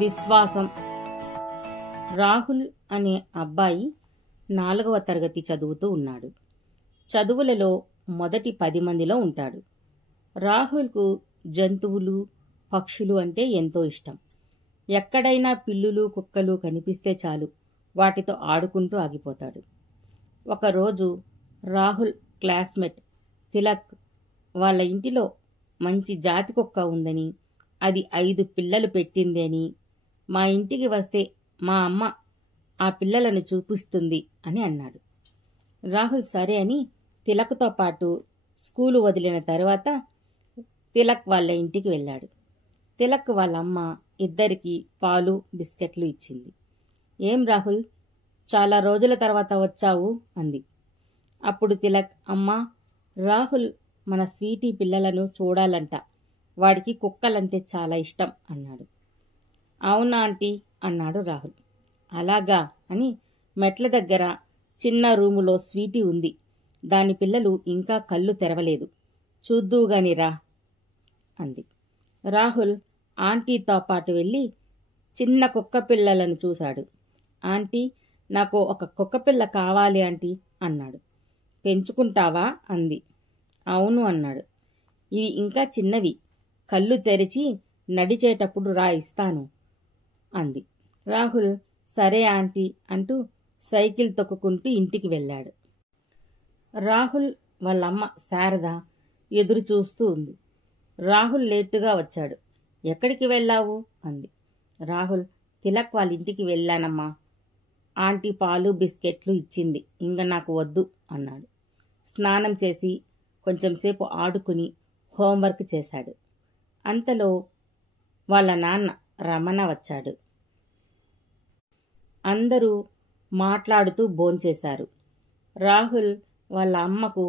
విశ్వాసం. రాహుల్ అనే అబ్బాయి 4వ తరగతి చదువుతూ ఉన్నాడు. చదువులలో మొదటి 10 మందిలో ఉంటాడు. రాహుల్కు జంతువులు, పక్షులు అంటే ఎంతో ఇష్టం. ఎక్కడైనా పిల్లులు, కుక్కలు కనిపిస్తే చాలు వాటితో ఆడుకుంటూ ఆగిపోతాడు. ఒకరోజు రాహుల్ క్లాస్మేట్ తిలక్ వాళ్ళ ఇంటిలో మంచి జాతి కుక్క ఉందని, అది 5 పిల్లలు పెట్టింది అని, మా ఇంటికి వస్తే మా అమ్మ ఆ పిల్లలను చూపిస్తుంది అని అన్నాడు. రాహుల్ సరే అని తిలక్తో పాటు స్కూలు వదిలిన తర్వాత తిలక్ వాళ్ళ ఇంటికి వెళ్ళాడు. తిలక్ వాళ్ళ అమ్మ ఇద్దరికి పాలు, బిస్కెట్లు ఇచ్చింది. ఏం రాహుల్, చాలా రోజుల తర్వాత వచ్చావు అంది. అప్పుడు తిలక్, అమ్మా, రాహుల్ మన స్వీటీ పిల్లలను చూడాలంట, వాడికి కుక్కలంటే చాలా ఇష్టం అన్నాడు. అవునా ఆంటీ అన్నాడు రాహుల్. అలాగా అని మెట్ల దగ్గర చిన్న రూములో స్వీటీ ఉంది, దాని పిల్లలు ఇంకా కళ్ళు తెరవలేదు, చూద్దువుగాని రా అంది. రాహుల్ ఆంటీతో పాటు వెళ్ళి చిన్న కుక్క పిల్లలను చూశాడు. ఆంటీ, నాకు ఒక కుక్కపిల్ల కావాలి ఆంటీ అన్నాడు. పెంచుకుంటావా అంది. అవును అన్నాడు. ఇవి ఇంకా చిన్నవి, కళ్ళు తెరిచి నడిచేటప్పుడు రా ఇస్తాను అంది. రాహుల్ సరే ఆంటీ అంటూ సైకిల్ తొక్కుకుంటూ ఇంటికి వెళ్ళాడు. రాహుల్ వాళ్ళమ్మ శారద ఎదురు చూస్తూ ఉంది. రాహుల్ లేటుగా వచ్చాడు. ఎక్కడికి వెళ్ళావు అంది. రాహుల్, తిలక్ వాళ్ళ ఇంటికి వెళ్ళానమ్మా, ఆంటీ పాలు బిస్కెట్లు ఇచ్చింది, ఇంక నాకు వద్దు అన్నాడు. స్నానం చేసి కొంచెంసేపు ఆడుకుని హోంవర్క్ చేశాడు. అంతలో వాళ్ళ నాన్న రమణ వచ్చాడు. అందరూ మాట్లాడుతూ భోంచేశారు. రాహుల్ వాళ్ళ అమ్మకు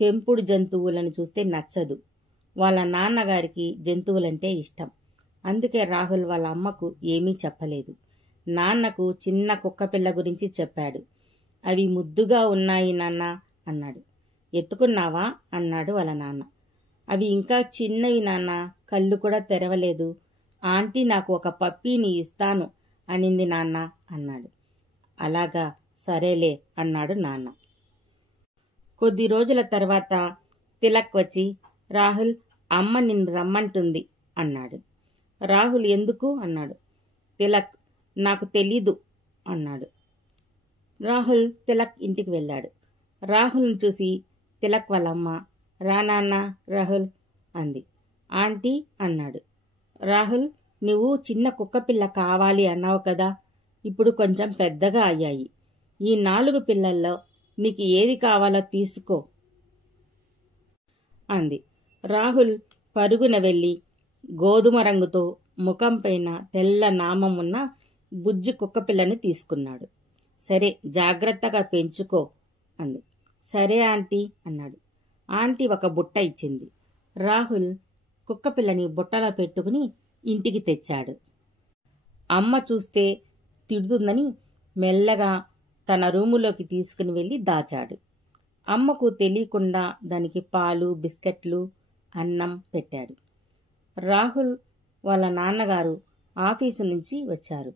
పెంపుడు జంతువులను చూస్తే నచ్చదు. వాళ్ళ నాన్నగారికి జంతువులంటే ఇష్టం. అందుకే రాహుల్ వాళ్ళ అమ్మకు ఏమీ చెప్పలేదు. నాన్నకు చిన్న కుక్కపిల్ల గురించి చెప్పాడు. అవి ముద్దుగా ఉన్నాయి నాన్న అన్నాడు. ఎత్తుకున్నావా అన్నాడు వాళ్ళ నాన్న. అవి ఇంకా చిన్నవి నాన్న, కళ్ళు కూడా తెరవలేదు. ఆంటీ నాకు ఒక పప్పీని ఇస్తాను అనింది నాన్న అన్నాడు. అలాగా, సరేలే అన్నాడు నాన్న. కొద్ది రోజుల తర్వాత తిలక్ వచ్చి, రాహుల్, అమ్మ నిన్ను రమ్మంటుంది అన్నాడు. రాహుల్ ఎందుకు అన్నాడు. తిలక్, నాకు తెలీదు అన్నాడు. రాహుల్ తిలక్ ఇంటికి వెళ్ళాడు. రాహుల్ని చూసి తిలక్ వాళ్ళమ్మ, రా నాన్న రాహుల్ అంది. ఆంటీ అన్నాడు. రాహుల్, నువ్వు చిన్న కుక్కపిల్ల కావాలి అన్నావు కదా, ఇప్పుడు కొంచెం పెద్దగా అయ్యాయి. ఈ 4 పిల్లల్లో నీకు ఏది కావాలో తీసుకో అంది. రాహుల్ పరుగున వెళ్ళి గోధుమ రంగుతో ముఖం పైన తెల్ల నామం ఉన్న బుజ్జి కుక్కపిల్లని తీసుకున్నాడు. సరే, జాగ్రత్తగా పెంచుకో అంది. సరే ఆంటీ అన్నాడు. ఆంటీ ఒక బుట్ట ఇచ్చింది. రాహుల్ కుక్కపిల్లని బుట్టలో పెట్టుకుని ఇంటికి తెచ్చాడు. అమ్మ చూస్తే తిడుతుందని మెల్లగా తన రూములోకి తీసుకుని వెళ్ళి దాచాడు. అమ్మకు తెలియకుండా దానికి పాలు, బిస్కెట్లు, అన్నం పెట్టాడు. రాహుల్ వాళ్ళ నాన్నగారు ఆఫీసు నుంచి వచ్చారు.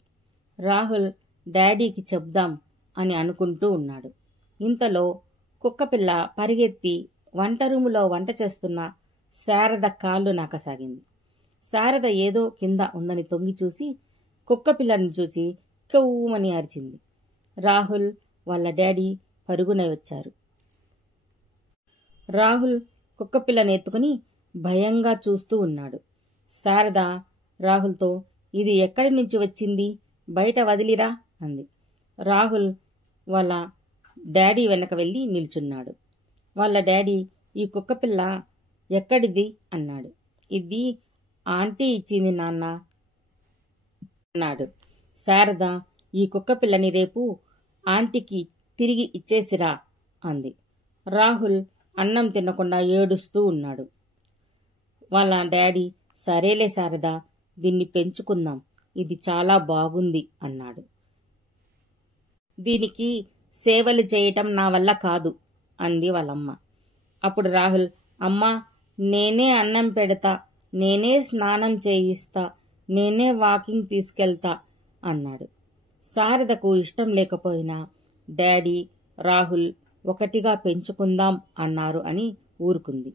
రాహుల్ డాడీకి చెప్దాం అని అనుకుంటూ ఉన్నాడు. ఇంతలో కుక్కపిల్ల పరిగెత్తి వంట రూములో వంట చేస్తున్న శారద కాళ్ళు నాకసాగింది. శారద ఏదో కింద ఉందని తొంగి చూసి కుక్కపిల్లను చూసి కెవ్వుమని అరిచింది. రాహుల్ వాళ్ళ డాడీ పరుగున వచ్చారు. రాహుల్ కుక్కపిల్లని ఎత్తుకుని భయంగా చూస్తూ ఉన్నాడు. శారద రాహుల్తో, ఇది ఎక్కడి నుంచి వచ్చింది, బయట వదిలిరా అంది. రాహుల్ వాళ్ళ డాడీ వెనక వెళ్ళి నిల్చున్నాడు. వాళ్ళ డాడీ, ఈ కుక్కపిల్ల ఎక్కడిది అన్నాడు. ఇది ఆంటీ ఇచ్చింది నాన్న అన్నాడు. శారద, ఈ కుక్కపిల్లని రేపు ఆంటీకి తిరిగి ఇచ్చేసిరా అంది. రాహుల్ అన్నం తినకుండా ఏడుస్తూ ఉన్నాడు. వాళ్ళ డాడీ, సరేలే శారద, దీన్ని పెంచుకుందాం, ఇది చాలా బాగుంది అన్నాడు. దీనికి సేవలు చేయటం నా వల్ల కాదు అంది వాళ్ళమ్మ. అప్పుడు రాహుల్, అమ్మా, నేనే అన్నం పెడతా, నేనే స్నానం చేయిస్తా, నేనే వాకింగ్ తీసుకెళ్తా అన్నాడు. శారదకు ఇష్టం లేకపోయినా డాడీ, రాహుల్ ఒకటిగా పెంచుకుందాం అన్నారు అని ఊరుకుంది.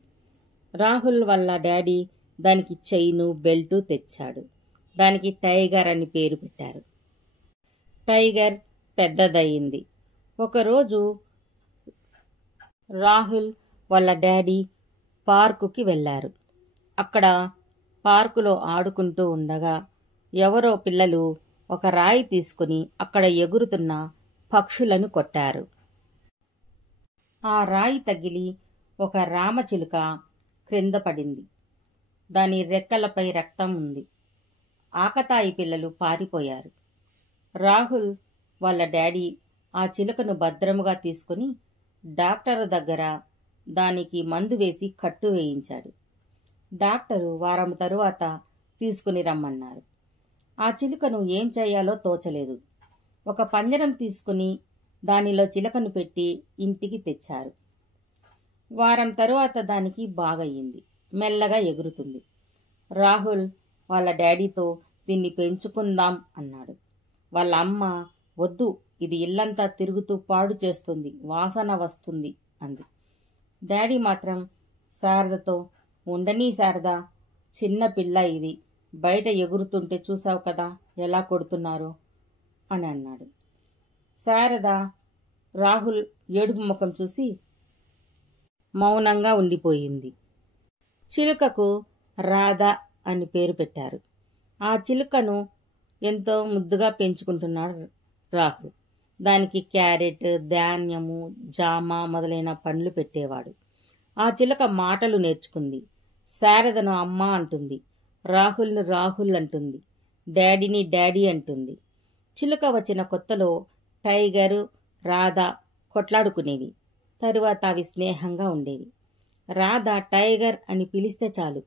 రాహుల్ వాళ్ళ డాడీ దానికి చైను, బెల్టు తెచ్చాడు. దానికి టైగర్ అని పేరు పెట్టారు. టైగర్ పెద్దదయ్యింది. ఒకరోజు రాహుల్ వాళ్ళ డాడీ పార్కుకి వెళ్ళారు. అక్కడ పార్కులో ఆడుకుంటూ ఉండగా ఎవరో పిల్లలు ఒక రాయి తీసుకుని అక్కడ ఎగురుతున్న పక్షులను కొట్టారు. ఆ రాయి తగిలి ఒక రామచిలుక క్రింద పడింది. దాని రెక్కలపై రక్తం ఉంది. ఆకతాయి పిల్లలు పారిపోయారు. రాహుల్ వాళ్ళ డాడీ ఆ చిలుకను భద్రముగా తీసుకుని డాక్టరు దగ్గర దానికి మందు వేసి కట్టు వేయించాడు. డాక్టరు వారం తరువాత తీసుకుని రమ్మన్నారు. ఆ చిలుకను ఏం చేయాలో తోచలేదు. ఒక పంజరం తీసుకుని దానిలో చిలుకను పెట్టి ఇంటికి తెచ్చారు. వారం తరువాత దానికి బాగయ్యింది. మెల్లగా ఎగురుతుంది. రాహుల్ వాళ్ళ డాడీతో దీన్ని పెంచుకుందాం అన్నాడు. వాళ్ళ అమ్మ, వద్దు, ఇది ఇల్లంతా తిరుగుతూ పాడు చేస్తుంది, వాసన వస్తుంది అంది. డాడీ మాత్రం శారదతో, ఉండనీ శారదా, చిన్న పిల్ల ఇది, బయట ఎగురుతుంటే చూసావు కదా ఎలా కొడుతున్నారో అని అన్నాడు. శారద రాహుల్ ఏడుపు ముఖం చూసి మౌనంగా ఉండిపోయింది. చిలుకకు రాధ అని పేరు పెట్టారు. ఆ చిలుకను ఎంతో ముద్దుగా పెంచుకుంటున్నాడు రాహుల్. దానికి క్యారెట్, ధాన్యము, జామ మొదలైన పండ్లు పెట్టేవాడు. ఆ చిలుక మాటలు నేర్చుకుంది. శారదను అమ్మ అంటుంది, రాహుల్ను రాహుల్ అంటుంది, డాడీని డాడీ అంటుంది. చిలుక వచ్చిన కొత్తలో టైగరు, రాధ కొట్లాడుకునేవి. తరువాత అవి స్నేహంగా ఉండేవి. రాధ టైగర్ అని పిలిస్తే చాలు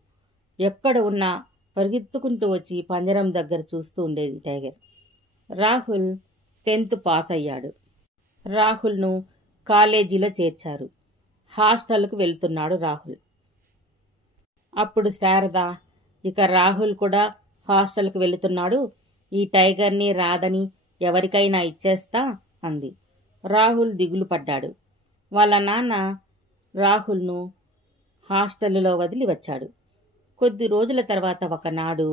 ఎక్కడ ఉన్నా పరిగెత్తుకుంటూ వచ్చి పంజరం దగ్గర చూస్తూ ఉండేది టైగర్. రాహుల్ 10th పాస్ అయ్యాడు. రాహుల్ను కాలేజీలో చేర్చారు. హాస్టల్కు వెళ్తున్నాడు రాహుల్. అప్పుడు శారద, ఇక రాహుల్ కూడా హాస్టల్కు వెళుతున్నాడు, ఈ టైగర్ని రాధని ఎవరికైనా ఇచ్చేస్తా అంది. రాహుల్ దిగులు పడ్డాడు. వాళ్ళ నాన్న రాహుల్ను హాస్టలులో వదిలి వచ్చాడు. కొద్ది రోజుల తర్వాత ఒకనాడు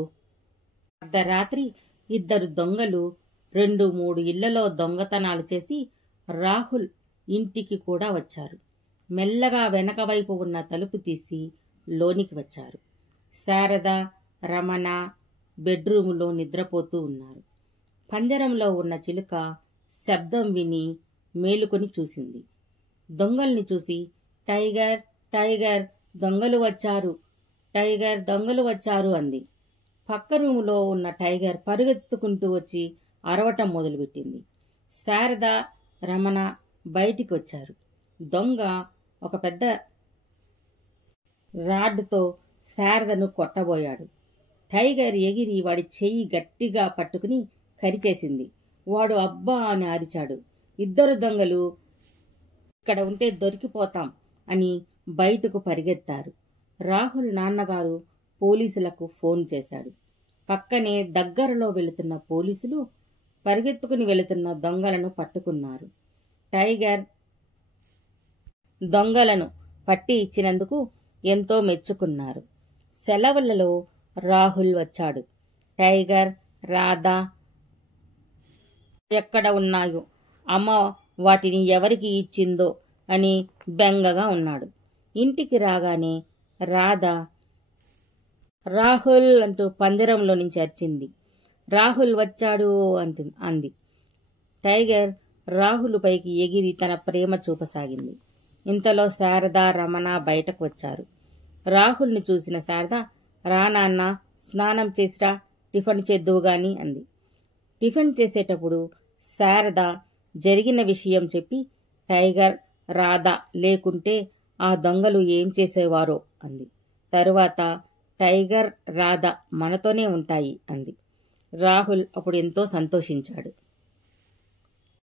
అర్ధరాత్రి 2 దొంగలు 2-3 ఇళ్లలో దొంగతనాలు చేసి రాహుల్ ఇంటికి కూడా వచ్చారు. మెల్లగా వెనక వైపు ఉన్న తలుపు తీసి లోనికి వచ్చారు. శారద, రమణ బెడ్రూములో నిద్రపోతూ ఉన్నారు. పంజరంలో ఉన్న చిలుక శబ్దం విని మేలుకొని చూసింది. దొంగల్ని చూసి, టైగర్, టైగర్, దొంగలు వచ్చారు, టైగర్, దొంగలు వచ్చారు అంది. పక్క రూములో ఉన్న టైగర్ పరుగెత్తుకుంటూ వచ్చి అరవటం మొదలుపెట్టింది. శారద, రమణ బయటికి వచ్చారు. దొంగ ఒక పెద్ద రాడ్డుతో శారదను కొట్టబోయాడు. టైగర్ ఎగిరి వాడి చెయ్యి గట్టిగా పట్టుకుని కరిచేసింది. వాడు అబ్బా అని అరిచాడు. 2 దొంగలు ఇక్కడ ఉంటే దొరికిపోతాం అని బయటకు పరిగెత్తారు. రాహుల్ నాన్నగారు పోలీసులకు ఫోన్ చేశాడు. పక్కనే దగ్గరలో వెళుతున్న పోలీసులు పరిగెత్తుకుని వెళుతున్న దొంగలను పట్టుకున్నారు. టైగర్ దొంగలను పట్టి ఇచ్చినందుకు ఎంతో మెచ్చుకున్నారు. సెలవులలో రాహుల్ వచ్చాడు. టైగర్, రాధ ఎక్కడ ఉన్నాయో, అమ్మ వాటిని ఎవరికి ఇచ్చిందో అని బెంగగా ఉన్నాడు. ఇంటికి రాగానే రాధ రాహుల్ అంటూ పంజరంలో నుంచి అరిచింది. రాహుల్ వచ్చాడు అంది. టైగర్ రాహుల్ పైకి ఎగిరి తన ప్రేమ చూపసాగింది. ఇంతలో శారద, రమణ బయటకు వచ్చారు. రాహుల్ని చూసిన శారద, రా నాన్న, స్నానం చేసిరా, టిఫిన్ చేద్దువు గాని అంది. టిఫిన్ చేసేటప్పుడు శారద జరిగిన విషయం చెప్పి, టైగర్, రాధ లేకుంటే ఆ దొంగలు ఏం చేసేవారో అంది. తరువాత టైగర్, రాధ మనతోనే ఉంటాయి అంది. రాహుల్ అప్పుడు ఎంతో సంతోషించాడు.